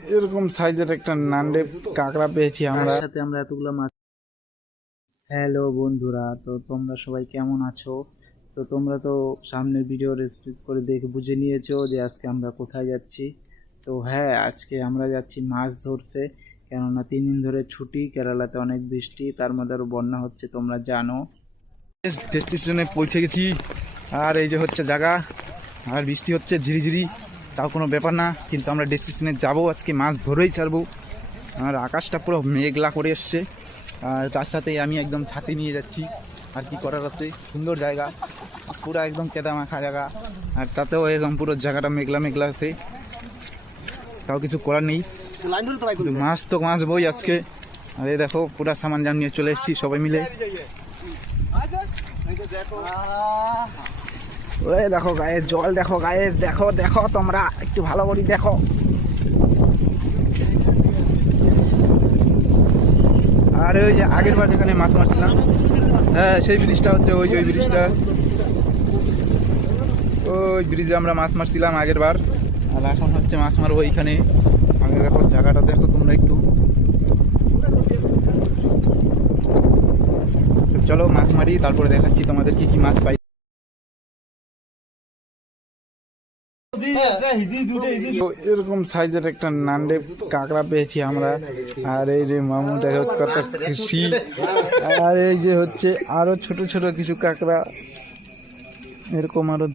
এরকম সাইজের একটা নান্ডে কাঁকড়া পেয়েছি আমরা, সাথে আমরা এতগুলো মাছ। হ্যালো বন্ধুরা, তো তোমরা সবাই কেমন আছো? তো তোমরা তো সামনের ভিডিও রেস্ট্রিক্ট করে দেখে বুঝে নিয়েছো যে আজকে আমরা কোথায় যাচ্ছি। তো হ্যাঁ, আজকে আমরা যাচ্ছি মাছ ধরতে, কেননা 3 দিন ধরে ছুটি, কেরালাতে অনেক বৃষ্টি, তার মধ্যে আরও বন্যা হচ্ছে তোমরা জানো। ডেস্টিনেশনে পৌঁছে গেছি, আর এই যে হচ্ছে জায়গা, আর বৃষ্টি হচ্ছে ঝিরিঝিরি, তাও কোনো ব্যাপার না, কিন্তু আমরা ডেস্টিনেশনে যাবো, আজকে মাছ ধরেই ছাড়বো। আর আকাশটা পুরো মেঘলা করে এসছে, আর তার সাথে আমি একদম ছাতি নিয়ে যাচ্ছি। আর কি করার আছে, সুন্দর জায়গা, পুরো একদম কেদা মাখা জায়গা, আর তাতেও একদম পুরো জায়গাটা মেঘলা মেঘলা আছে, তাও কিছু করার নেই, মাছ তো মাছ বই আজকে। আর এই দেখো পুরা সামান জাম নিয়ে চলে এসেছি সবাই মিলে। ওই দেখো গায়ে জল, দেখো গায়ে, দেখো দেখো তোমরা একটু ভালো করে দেখো। আর ওই যে আগের বার যেখানে মাছ মারছিলাম, হ্যাঁ সেই ব্রিজটা হচ্ছে, ওই যে ওই ব্রিজটা, ওই ব্রিজে আমরা মাছ মারছিলাম আগের বার, আর এখন হচ্ছে মাছ মারবো এইখানে। আগে দেখো জায়গাটা, দেখো তোমরা একটু। চলো মাছ মারি, তারপরে দেখাচ্ছি তোমাদের কি কি মাছ পাই। এরকম সাইজের একটা নান্ডে কাঁকড়া পেয়েছি আমরা, আর এই যে মামু দেখো কত খুশি। আর এই যে হচ্ছে আরো ছোট ছোট কিছু কাঁকড়া, এরকম আরো